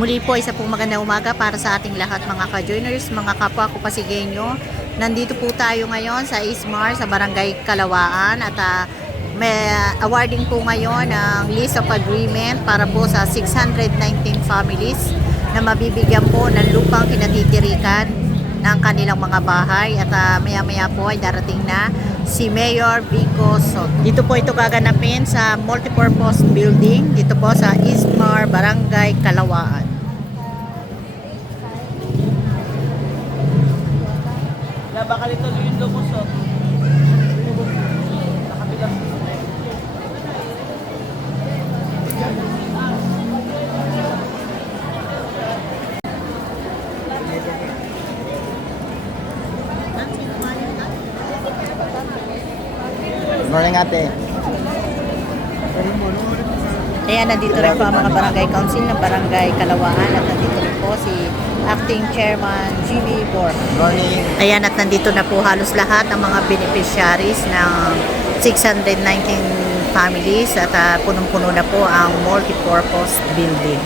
Muli po, isa pong magandang umaga para sa ating lahat mga ka-joiners, mga kapwa ko Pasigenyo. Nandito po tayo ngayon sa Ismar, sa Barangay Kalawaan at may awarding po ngayon ng list of agreement para po sa 619 families na mabibigyan po ng lupang kinatitirikan ng kanilang mga bahay at maya-maya po ay darating na si Mayor Vico Soto. Dito po ito gaganapin sa multipurpose building dito po sa Ismar, Barangay Kalawaan. Bakal ito yung lumusot. Nakabilang. Good morning, ate. Ayan, nandito rin po ang mga barangay council ng Barangay Kalawaan at nandito rin po si Acting Chairman Jimmy Bor. Morning. Ayan, at nandito na po halos lahat ng mga beneficiaries ng 619 families at punong-puno na po ang multipurpose building.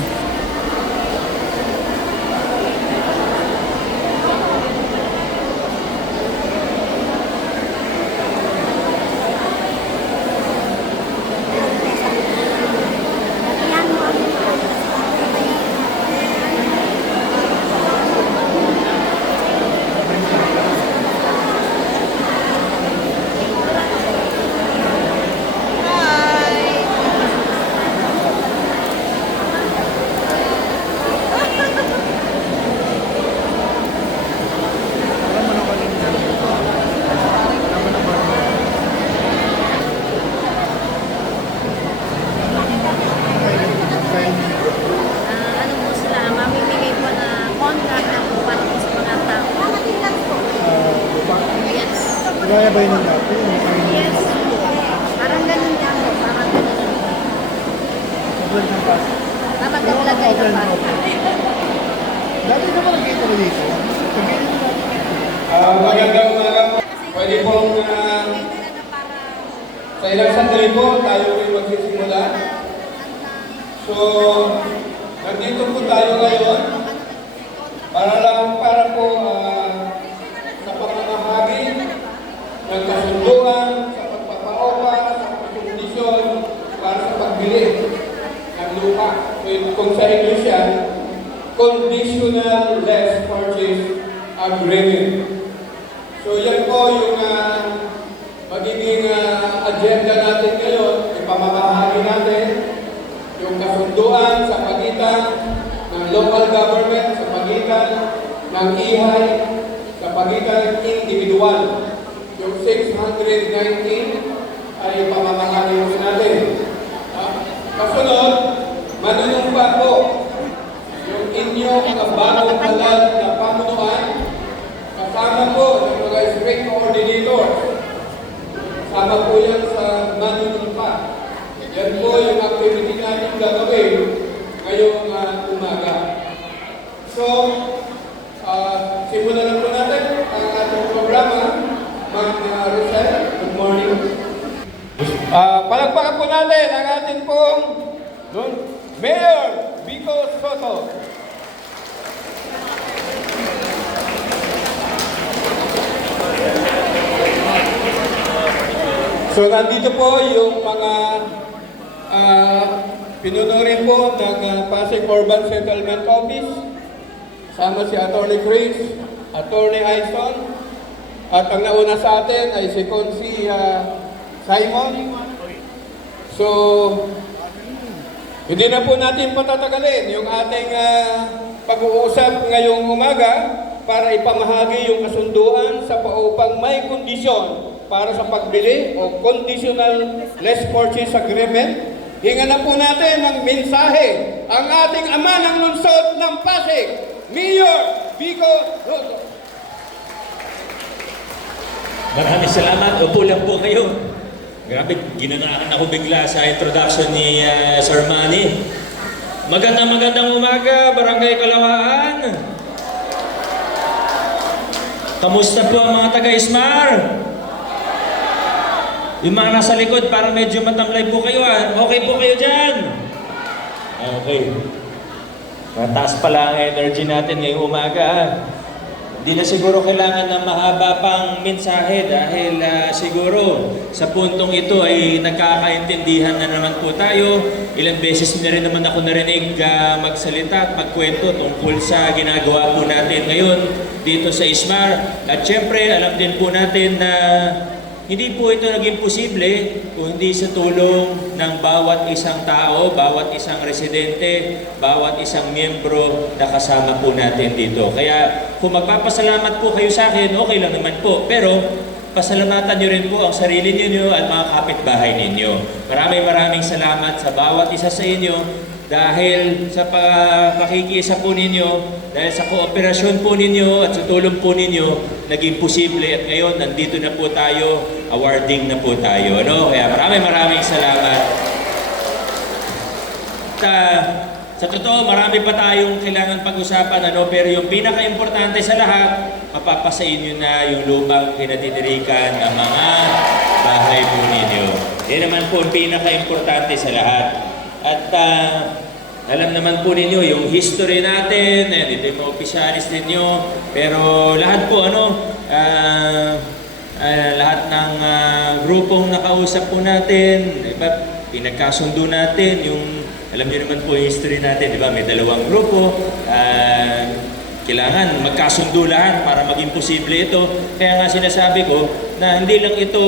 Kaya ba yun natin? Yes. Parang ganun yan. Parang ganun. Maglagay ka pa. Dati ka ba nag-ito na dito? Magandang umaga po. Pwede pong sa ilang sandali po tayo ay magsisimula. So, nandito po tayo ngayon para po sa pagmamahagi ng kasunduan, sa pagpapaopa, sa pagkondisyon para sa pagbili ng lupa. Kung sa English yan, conditional less purchase agreement. So yan po yung magiging agenda natin ngayon, ipamamahagi natin yung kasunduan sa pagitan ng local government, sa pagitan ng ihay, sa pagitan ng individual. Yung 619 ay pamamahagi po natin. Kasunod, manunumpa po yung inyong bagong halal na pamunuan, kasama po ng mga street coordinators. Kasama po yan sa manunumpa. Yan po yung activity natin gagawin ngayong umaga. So, simulan na po natin ang ating programa. Ma'am Rosel, good morning. Palagpakan po natin ang ating pong Mayor Vico Soto. So nandito po yung mga pinunurin po ng Pasig Urban Settlement Office. Sama si Attorney Chris, Attorney Aison, at ang nauna sa atin ay si Consi Simon. So, hindi na po natin patatagalin yung ating pag-uusap ngayong umaga para ipamahagi yung kasunduan sa paupang may kondisyon para sa pagbili o conditional less purchase agreement. Hinga na po natin ng mensahe ang ating ama ng lungsod ng Pasig, Mayor Vico Soto. Maraming salamat. Upo lang po kayo. Grabe, ginanaan ako bigla sa introduction ni Sir Manny. Magandang umaga, Barangay Kalawaan. Kamusta po ang mga taga-Ismar? Yung mga nasa likod, parang medyo matamlay po kayo. Okay po kayo dyan? Okay. Mataas pala ang energy natin ngayong umaga. Hindi na siguro kailangan ng mahaba pang mensahe dahil siguro sa puntong ito ay nagkakaintindihan na naman po tayo. Ilang beses na rin naman ako narinig magsalita at magkwento tungkol sa ginagawa po natin ngayon dito sa Ismar. At syempre, alam din po natin na hindi po ito naging posible kung hindi sa tulong ng bawat isang tao, bawat isang residente, bawat isang miyembro na kasama po natin dito. Kaya kung magpapasalamat po kayo sa akin, okay lang naman po. Pero pasalamatan nyo rin po ang sarili ninyo at mga kapitbahay ninyo. Maraming salamat sa bawat isa sa inyo dahil sa pakikiisa po ninyo, dahil sa kooperasyon po ninyo at sa tulong po ninyo, naging posible at ngayon nandito na po tayo, awarding na po tayo. Ano? Kaya maraming salamat. Sa totoo, marami pa tayong kailangan pag-usapan, pero yung pinaka-importante sa lahat, mapapasain nyo na yung lupang pinatitirikan ng mga bahay po ninyo. Yan naman po ang pinaka-importante sa lahat. At alam naman po ninyo yung history natin, dito yung mga opisyalis ninyo, pero lahat po lahat ng grupong nakausap po natin, diba, pinagkasundo natin yung, alam niyo naman po yung history natin, diba, may dalawang grupo, kailangan magkasundo lahat para maging posible ito. Kaya nga sinasabi ko na hindi lang ito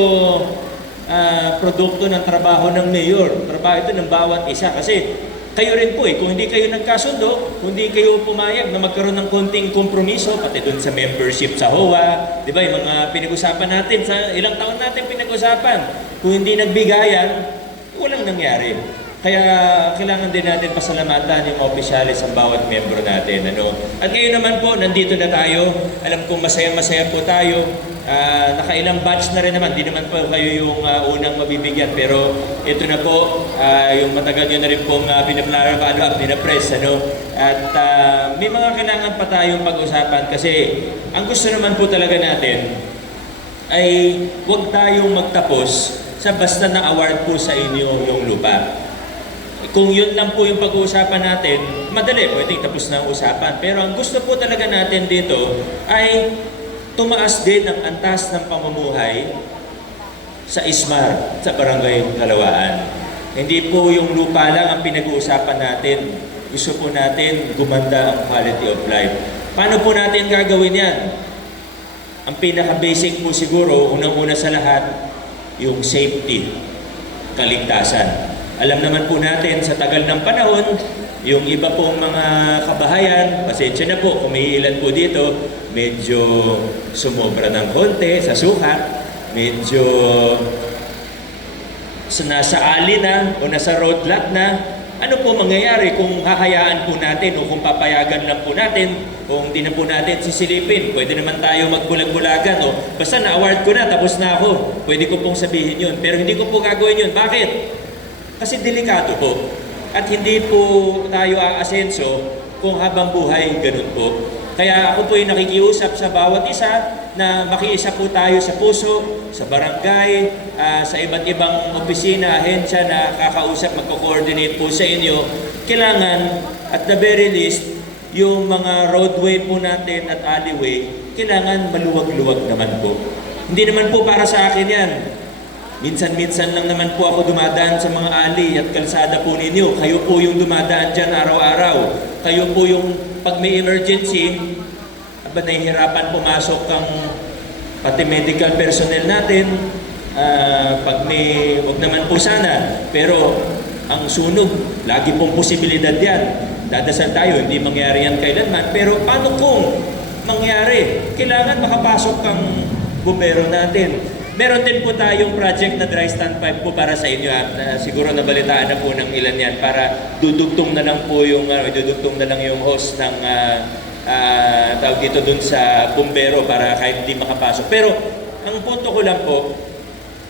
produkto ng trabaho ng mayor. Trabaho ito ng bawat isa kasi kayo rin po kung hindi kayo nagkasundo, kung hindi kayo pumayag na magkaroon ng konting kompromiso, pati doon sa membership sa HOA, di ba, yung mga pinag-usapan natin, sa ilang taon natin pinag-usapan, kung hindi nagbigayan, walang nangyari. Kaya kailangan din natin pasalamatan yung opisyalis ang bawat membro natin. At ngayon naman po, nandito na tayo. Alam kong masaya-masaya po tayo. Nakailang batch na rin naman. Di naman po kayo yung unang mabibigyan. Pero ito na po, yung matagal nyo na rin pong pinapress. At may mga kailangan pa tayong pag-usapan kasi ang gusto naman po talaga natin ay huwag tayong magtapos sa basta na award po sa inyo yung lupa. Kung yun lang po yung pag-uusapan natin, madali, pwedeng tapos na ang usapan. Pero ang gusto po talaga natin dito ay tumaas din ang antas ng pamumuhay sa Ismar, sa Barangay Kalawaan. Hindi po yung lupa lang ang pinag-uusapan natin. Gusto po natin gumanda ang quality of life. Paano po natin gagawin yan? Ang pinaka-basic po siguro, unang-una sa lahat, yung safety, kaligtasan. Alam naman po natin sa tagal ng panahon, yung iba pong mga kabahayan, pasensya na po kung may ilan po dito, medyo sumobra ng konti sa sukat, medyo nasa ali na o nasa roadblock na. Ano po mangyayari kung hahayaan po natin o kung papayagan lang po natin o hindi na po natin sisilipin? Pwede naman tayo magbulag-bulagan o basta na-award ko na, tapos na ako. Pwede ko pong sabihin yun. Pero hindi ko po gagawin yun. Bakit? Kasi delikado po. At hindi po tayo aasenso kung habang buhay ganun po. Kaya ako po yung nakikiusap sa bawat isa na makiisa po tayo sa puso, sa barangay, sa iba't ibang opisina, ahensya na kakausap, magko-coordinate po sa inyo. Kailangan, at the very least, yung mga roadway po natin at alleyway, kailangan maluwag-luwag naman po. Hindi naman po para sa akin yan. Minsan-minsan lang naman po ako dumadaan sa mga alley at kalsada po ninyo. Kayo po yung dumadaan dyan araw-araw. Kayo po yung pag may emergency, nahihirapan pumasok ang pati medical personnel natin. Pag may, wag naman po sana. Pero ang sunog, lagi pong posibilidad yan. Dadasal tayo, hindi mangyari yan kailanman. Pero paano kung mangyari? Kailangan makapasok ang bumbero natin. Meron din po tayong project na dry stand pipe po para sa inyo. Siguro nabalitaan na po ng ilan yan para dudugtong na lang po yung dudugtong na lang yung hose ng tawag dito dun sa bumbero para kahit hindi makapasok. Pero ang punto ko lang po,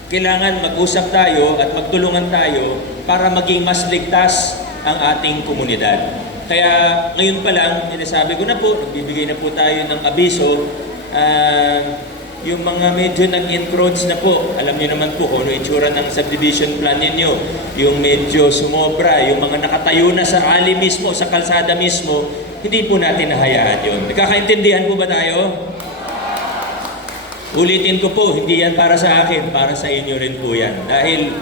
kailangan mag-usap tayo at magtulungan tayo para maging mas ligtas ang ating komunidad. Kaya ngayon pa lang, sinasabi ko na po, nagbibigay na po tayo ng abiso. yung mga medyo nag-encroach na po, alam niyo naman po kung ano itsura ng subdivision plan ninyo, yung medyo sumobra, yung mga nakatayo na sa alley mismo, sa kalsada mismo, hindi po natin nahayaan yun. Nakakaintindihan po ba tayo? Ulitin ko po, hindi yan para sa akin, para sa inyo rin po yan. Dahil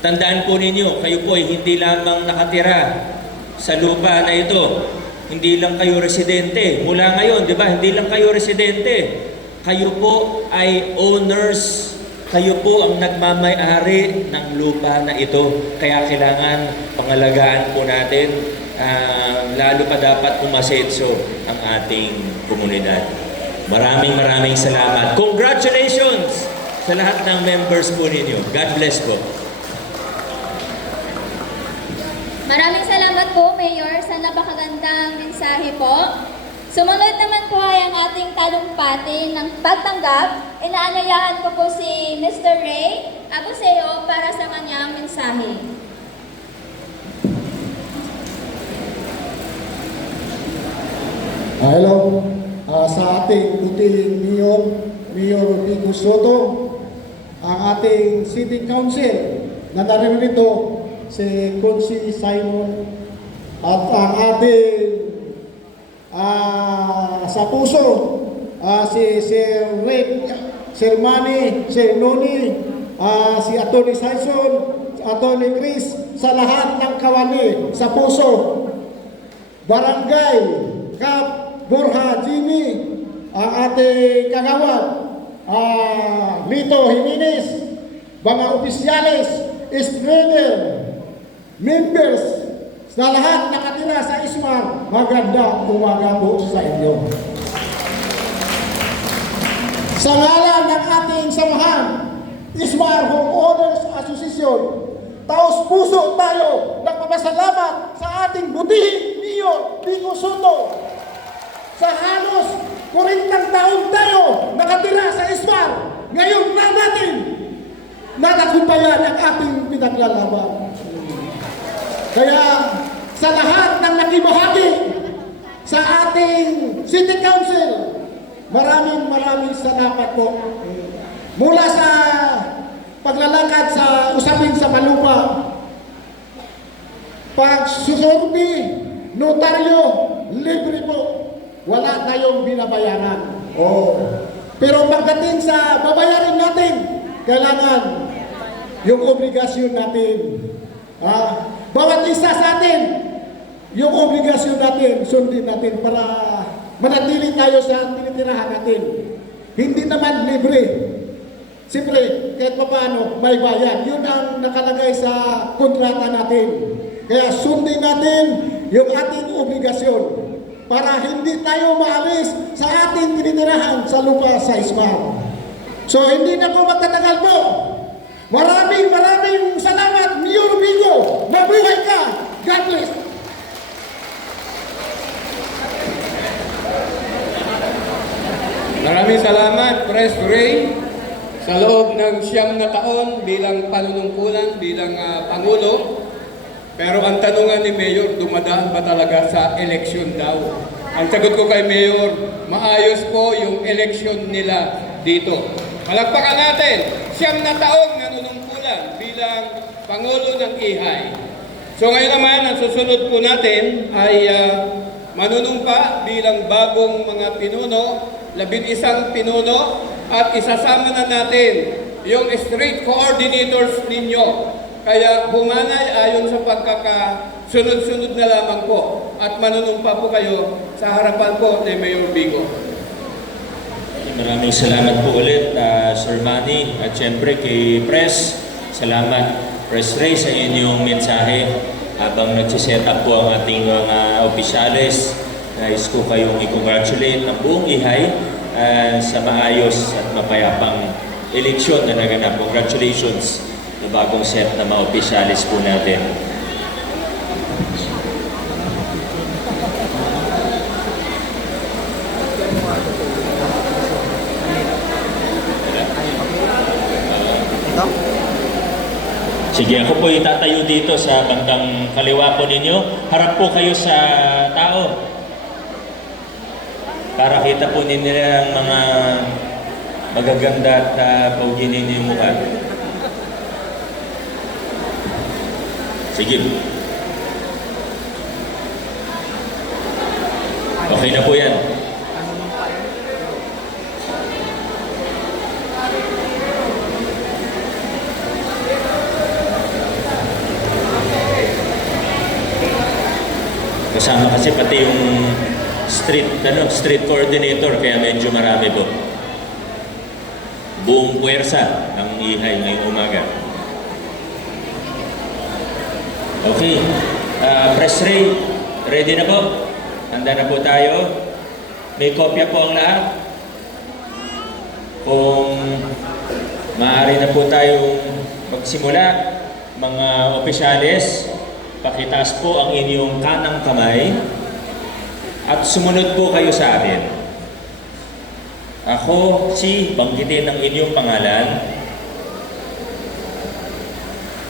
tandaan po ninyo, kayo po ay hindi lamang nakatira sa lupa na ito. Hindi lang kayo residente. Mula ngayon, di ba? Hindi lang kayo residente. Kayo po ay owners. Kayo po ang nagmamay-ari ng lupa na ito. Kaya kailangan pangalagaan po natin, lalo pa dapat umasenso ang ating komunidad. Maraming salamat. Congratulations sa lahat ng members po ninyo. God bless po. Maraming salamat po, Mayor, sa napakagandang mensahe po. Sumunod naman po ay ang ating talumpati ng pagtanggap. Inaanyayahan ko po si Mr. Ray Abuseo para sa kanyang mensahe. Hello. Sa ating butihing Mayor Vico Soto, ang ating City Council na naririto, si Consi Simon, at ang ating sa puso, si Sir Rick, Sir Manny, Sir Noni, si Atty. Saison, Atty. Chris, sa lahat ng kawani sa puso, Barangay Cap Borja Jimmy, ang ating kagawad, Lito Jimenez, mga opisyales, spreader, members, sa lahat nakatira sa Ismar, magandang umaga po sa inyo. Sa ngalan ng ating samahan, Ismar Homeowners Association, taos puso tayo nagpapasalamat sa ating butihing Mayor Vico Soto. Sa halos 40 taon tayo nakatira sa Ismar, ngayon na natin natagumpayan ang ating pinaglalaban. Kaya sa lahat ng nakibahagi sa ating City Council, maraming salamat po. Mula sa paglalakad sa usapin sa Malupa, pagsusurbi, notaryo, libre po. Wala tayong binabayaran. Pero pagdating sa babayarin natin, kailangan yung obligasyon natin. Bawat isa sa atin, yung obligasyon natin, sundin natin para manatili tayo sa tinitirahan natin. Hindi naman libre. Siyempre, kahit paano, may bayad. Yun ang nakalagay sa kontrata natin. Kaya sundin natin yung ating obligasyon para hindi tayo maalis sa ating tinitirahan sa lupa sa Ismar. So, hindi na po magtatagal po. Maraming salamat, Mayor Vico. Mabuhay ka. God bless. Maraming salamat, Pres Ray. Sa loob ng 9 na taon bilang panunungkulan, bilang Pangulo. Pero ang tanungan ni Mayor, dumadaan ba talaga sa eleksyon daw? Ang sagot ko kay Mayor, maayos po yung eleksyon nila dito. Palakpakan natin, 9 na taong nanunungkulan bilang Pangulo ng Ihay. So ngayon naman, ang susunod po natin ay manunumpa bilang bagong mga pinuno, 11 pinuno, at isasama na natin yung street coordinators ninyo. Kaya humanay ayon sa pagkakasunod-sunod na lamang po at manunumpa po kayo sa harapan po ni Mayor Vico. Maraming salamat po ulit, Sir Manny, at syempre kay Pres. Salamat, Pres Ray, sa inyong mensahe. Habang nagsiset up po ang ating mga opisyales, nais ko kayong i-congratulate ang buong Ihay sa maayos at mapayapang eleksyon na naganap. Congratulations na bagong set na mga opisyalis po natin. Sige, ako po itatayo dito sa bandang kaliwa po ninyo. Harap po kayo sa tao. Para kita po ninyo ang mga magaganda at pauginin niyo yung mukha. Sige. Okay na po yan. Kasama kasi pati yung street coordinator, kaya medyo marami po. Buong puwersa ng ihay ngayong umaga. Okay. Press Ray, ready na po? Handa na po tayo? May kopya po ang lahat? Kung maaari na po tayong magsimula, mga opisyales, pakitaas po ang inyong kanang kamay at sumunod po kayo sa atin. Ako si banggitin ang inyong pangalan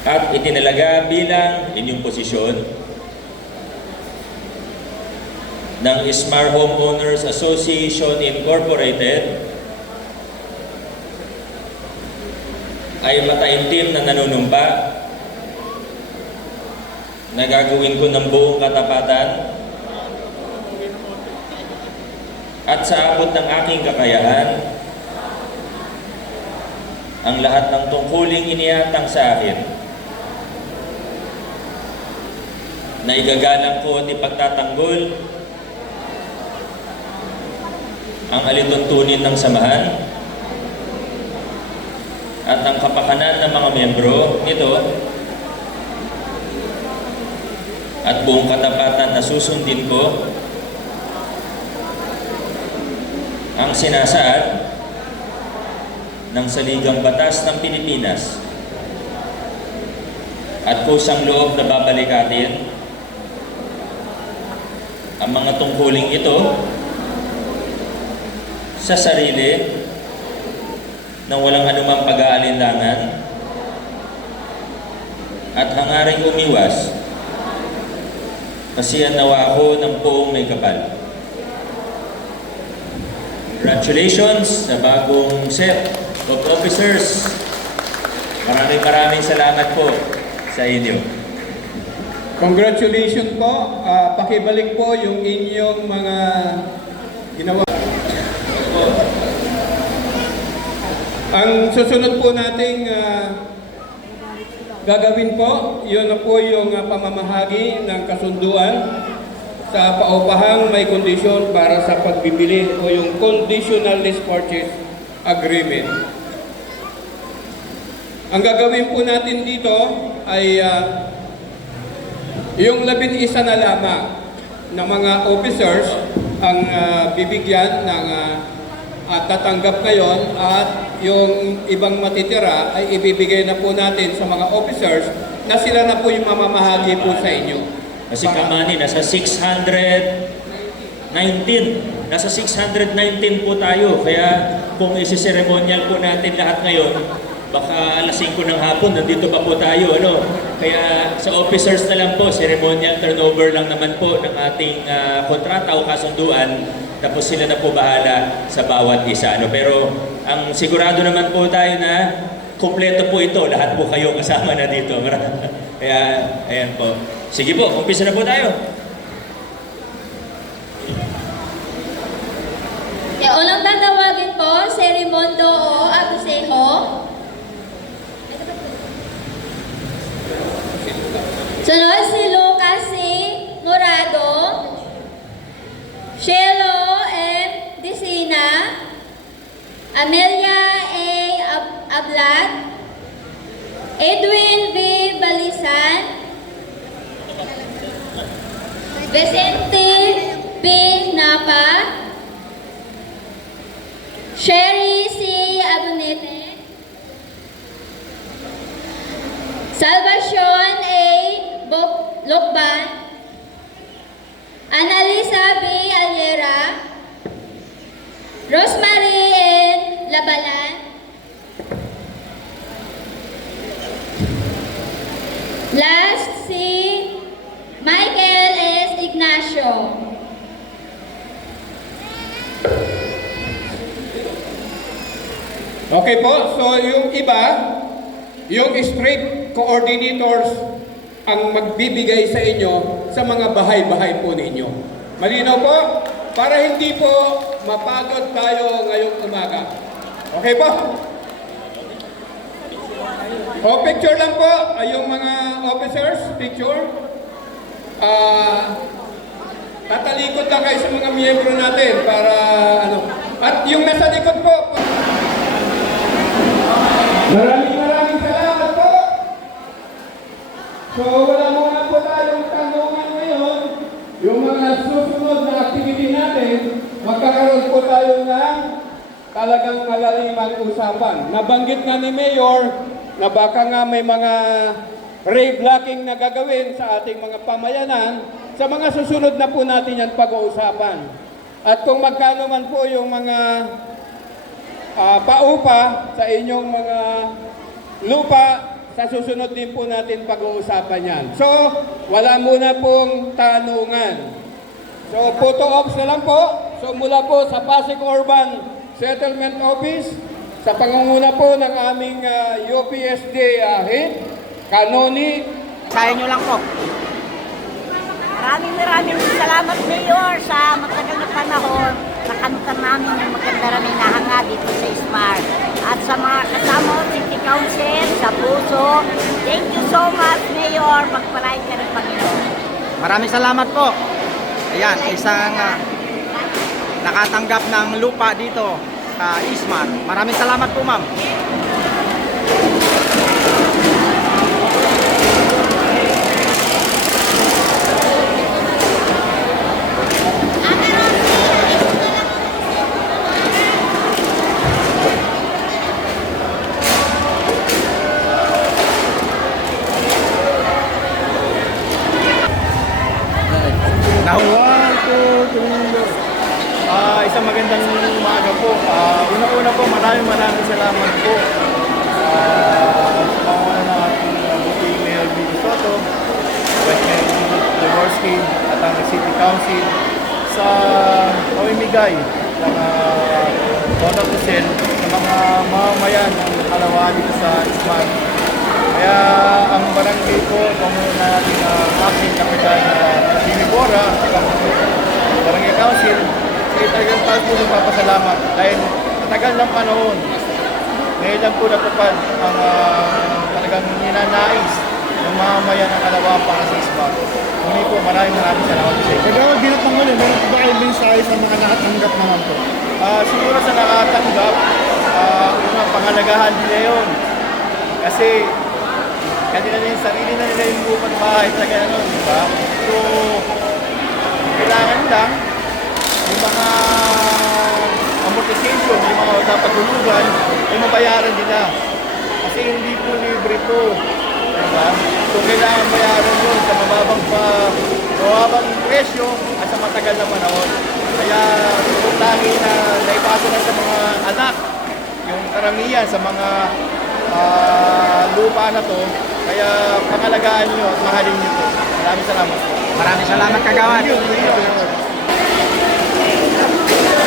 at itinalaga bilang inyong posisyon ng Ismar Homeowners Association Incorporated ay mataimtim na nanunumpa na gagawin ko ng buong katapatan at sa abot ng aking kakayahan ang lahat ng tungkuling inihatang sa akin na igagalang ko at ipagtatanggol ang alituntunin ng samahan at ang kapakanan ng mga miyembro nito at buong katapatan na susundin ko ang sinasaad ng Saligang Batas ng Pilipinas at kusang loob na babalikatin ang mga tungkuling ito sa sarili nang walang anumang pag-aalinlangan at hangaring umiwas kasi nawa ako ng poong may kapal. Congratulations sa bagong set of officers. Maraming salamat po sa inyo. Congratulations po. Pakibalik po yung inyong mga ginawa. Ang susunod po nating gagawin po, yun na po yung pamamahagi ng kasunduan sa paupahang may kondisyon para sa pagbibili o yung conditional lease purchase agreement. Ang gagawin po natin dito ay yung 11 na lamang ng mga officers ang bibigyan ng tatanggap ngayon at yung ibang matitira ay ibibigay na po natin sa mga officers na sila na po yung mamamahagi po sa inyo. Kasi Kamani, nasa 619. Nasa 619 po tayo. Kaya kung isi-ceremonial po natin lahat ngayon, baka alas 5 ng hapon, nandito pa po tayo. Ano? Kaya sa officers na lang po, ceremonial turnover lang naman po ng ating kontrata o kasunduan. Tapos sila na po bahala sa bawat isa. Ano? Pero ang sigurado naman po tayo na kumpleto po ito. Lahat po kayo kasama na dito. Kaya, ayan po. Sige po, umpisa na po tayo. Unang tatawagin po, si Raimundo O. Abusejo. Sunod si Lucas C. Morado. Shelo M. Disina. Amelia A. Ablat. Edwin V. Balisan. Vicente P. Napa. Sherry C. Abunete. Salvacion A. Lokban. Annalisa B. Aliera. Rosemary N. Labalan. Last si Michael S. Ignacio. Okay po, so yung iba, yung street coordinators ang magbibigay sa inyo sa mga bahay-bahay po ninyo. Malinaw po? Para hindi po mapagod tayo ngayong umaga. Okay po? O, picture lang po. Yung mga officers, picture. Tatalikod lang kayo sa mga miyembro natin para ano. At yung nasa likod po. Maraming salamat po. So wala muna po tayong tanungan ngayon. Yung mga susunod na activity natin, magkakaroon po tayo ng talagang malalimang usapan. Nabanggit na ni Mayor na baka nga may mga ray blocking na gagawin sa ating mga pamayanan. Sa mga susunod na po natin yan pag-uusapan. At kung magkano man po yung mga paupa sa inyong mga lupa, sa susunod din po natin pag-uusapan yan. So, wala muna pong tanungan. So, photo ops na lang po. So, mula po sa Pasig Urban Settlement Office, sa pangunguna po ng aming UPSD head, Kanoni. Kaya nyo lang po. Maraming salamat, Mayor, sa matagal na panahon na kanutan namin yung maganda rin nahanga dito sa Ismar. At sa mga kasama ko, City Council, sa puso, thank you so much, Mayor. Magpalain ka ng Panginoon. Maraming salamat po. Ayan, isang nakatanggap ng lupa dito sa Ismar. Maraming salamat po, ma'am. Isang magandang umaga po. Una-una po, maraming salamat po sa pangunan ng ating buting Mayor Vico Soto, Vice Mayor Jaworski at ang City Council sa pamimigay ng Total Kusel sa mga mamamayan ng Kalawaan dito sa Ismar. Kaya ang barangay po, pamunan natin ang aking kapitan na Jimmy Bora, Barangay Council, talagang tayo po nagpapasalamat dahil matagal ng panahon ngayon lang po natupad ang talagang ninanais ng mamamayan ng Kalawaan para sa Ismar. Muli po, maraming salamat sa inyo. Kagawad, binat ng muli, meron ba kayo mensahe sa mga nakatanggap naman po? Siguro sa nakatanggap, pangalagahan nila yun. Kasi kanila na yung sarili na nila yung lupa ng bahay sa gano'n, di ba? So, kailangan lang yung mga amortization, yung mga napagulugan, ay mabayaran nila. Kasi hindi po libre po. Diba? So, kailangan bayaran yun sa mababang presyo at sa matagal na panahon. Kaya, kung lagi na naipasa na sa mga anak, yung karamihan sa mga lupa na to, kaya pangalagaan nyo at mahalin nyo po. Maraming salamat po. Maraming salamat, Kagawad. Thank you.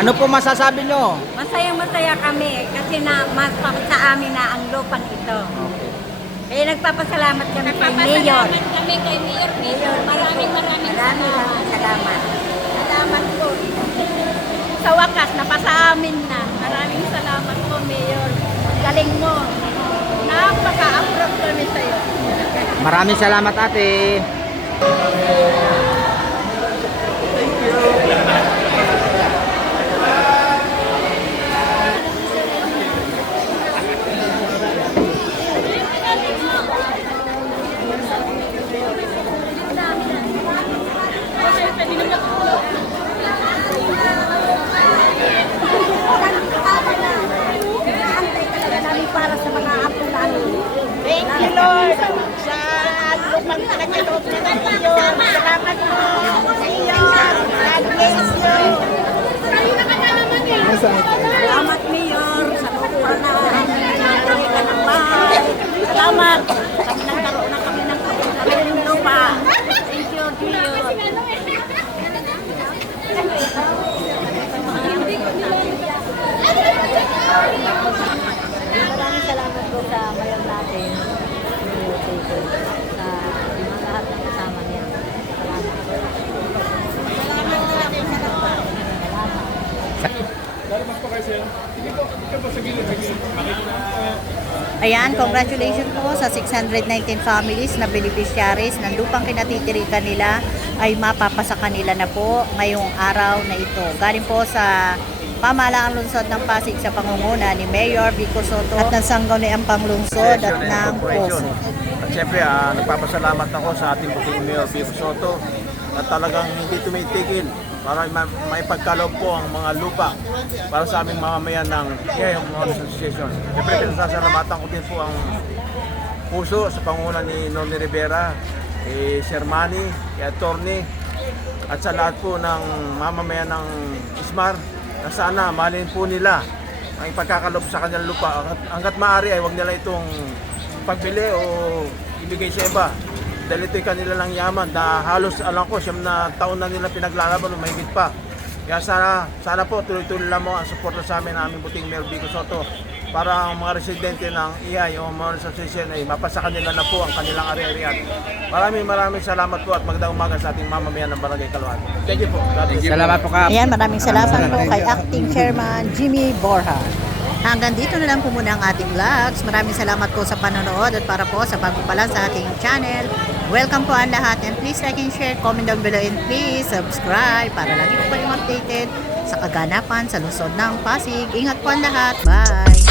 Ano po masasabi nyo? Masayang-masaya kami kasi mas sa amin na ang lupang ito. Kaya nagpapasalamat kami kay Mayor. kami kay Mayor Mayor. Maraming salamat. salamat po. Sa wakas, napasa amin na. Maraming salamat po, Mayor. Galing mo. Napaka-approve kami sa'yo. Maraming salamat, ate. you, Lord. Sa lupang taga-loob na Mayor. Salamat po. Mayor. God bless you. Salamat, Mayor. Sa lupa na nagkakaroon ka ng bahay. Salamat. Kami nagkaroon na kami ng kapilang lupa. Thank you, Mayor. Maraming salamat po sa mayor natin. Sa lahat ng kasama niya. Ayan, congratulations po sa 619 families na beneficiaries ng lupang kinatitirikan nila ay mapapasa kanila na po ngayong araw na ito. Galing po sa pamahalaang lungsod ng Pasig sa pangunguna ni Mayor Vico Soto at ng sangguniang panglungsod at ng POSO. At syempre, nagpapasalamat ako sa ating buting Mayor Vico Soto na talagang hindi tumitigil para maipagkaloob po ang mga lupa para sa aming mamamayan ng Ihay Homeowners Association. Siyempre, pinasasalamatan ko din po ang puso sa pangunguna ni Noli Rivera, Sir Manny, Attorney, at sa lahat po ng mamamayan ng Ismar na sana mahalin po nila ang ipagkakalob sa kanilang lupa. Hanggat maaari ay huwag nila itong pagbili o ibigay sa iba. Dahil ito'y kanila lang yaman na halos alam ko siyam na taon na nila pinaglalaban o mahigit pa. Kaya sana po tuloy-tuloy lang mo ang suporta sa amin ng aming buting Mayor Vico Soto para ang mga residente ng Ihay o Homeowners Association ay mapasa kanila na po ang kanilang ari-arian. Maraming salamat po at magandang umaga sa ating mamamayan ng Barangay Caloocan. Thank you po. Salamat po, Kap. Ayan, maraming salamat po kay Acting Chairman Jimmy Borja. Hanggang dito na lang po muna ang ating vlogs. Maraming salamat po sa panonood at para po sa pagpapala sa ating channel. Welcome po ang lahat and please like and share, comment down below and please subscribe para lagi po kayong updated sa kaganapan sa lungsod ng Pasig. Ingat po ang lahat. Bye!